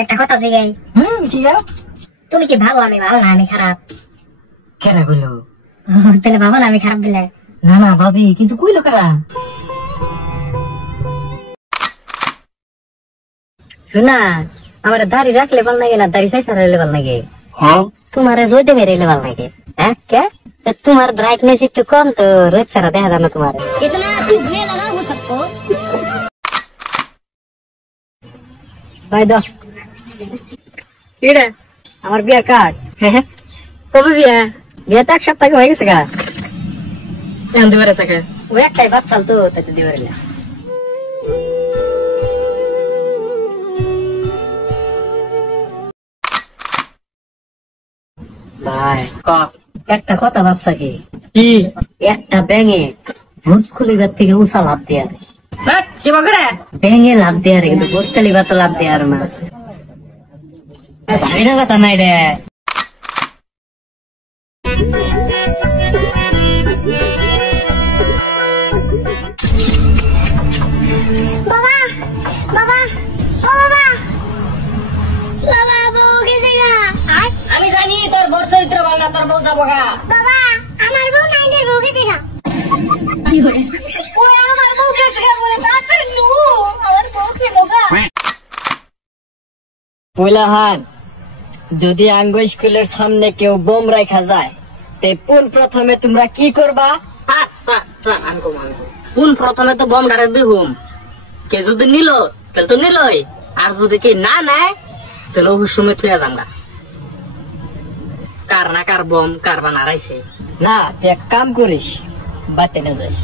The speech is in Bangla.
একটা কথা জিগাই। জিগাও। তুমি কি ভাবো আমি ভালো না আমি খারাপ? কেরা কইলো? তাহলে ভাবো না আমি খারাপ দিলে? না না ভাবি, কিন্তু কইলো কারা? শোনা, আমার দাড়ি রাখলে ভাল লাগে না দাড়ি চাইছা রাখলে ভাল লাগে? হ্যাঁ, তোমার রোদে বেরোলে ভাল লাগে। হ্যাঁ কে? তোমার ব্রাইটনেস একটু কম তো, রোদ ছাড়া দেখা যায় না তোমার। ইতনা ধুবনেলা না হো সকো। ভাই দাও। আমার বিয়ার কার্ড। কবে বিয়া? বিয়া তো এক সপ্তাহ হয়ে গেছে গা। এখন দিবারে সাকে ওই একটাই বাচ্চাল তো তাতে দিবারে। ভাই একটা কথা ভাবছা কি? একটা ব্যাঙে ভোজ খুলিবার থেকে উষা লাভ দেয় ব্যাঙে লাভ দেয় কিন্তু ভোজ খালিবার তো লাভ দেয় না। ভাইরা কথা নাই রে। বাবা বাবা ও বাবা বাবা বউ গেছে গা। আমি জানি তোর বড় চরিত্র ভালো না, তোর বউ যাবো গা। বাবা আমার বউ নাইনের বউ গেছে গা। কি করে ওই আমার বউ গেছে গা বলে তারপর নু আমার বউ কে গা। পয়লা হাত যদি আঙ্গ স্কুলের সামনে কেউ বোম রাখা যায় তে পুন প্রথমে তোমরা কি করবা? পুন প্রথমে তো বোম ডারে দিহুম, কে যদি নিল তাহলে তো নিলই, আর যদি কে না নেয় তাহলে ওই সময় থুয়া যাঙ্গা। কার না কার বোম কার বা নাড়াইছে না, তুই এক কাম করিস বাতে না যাস।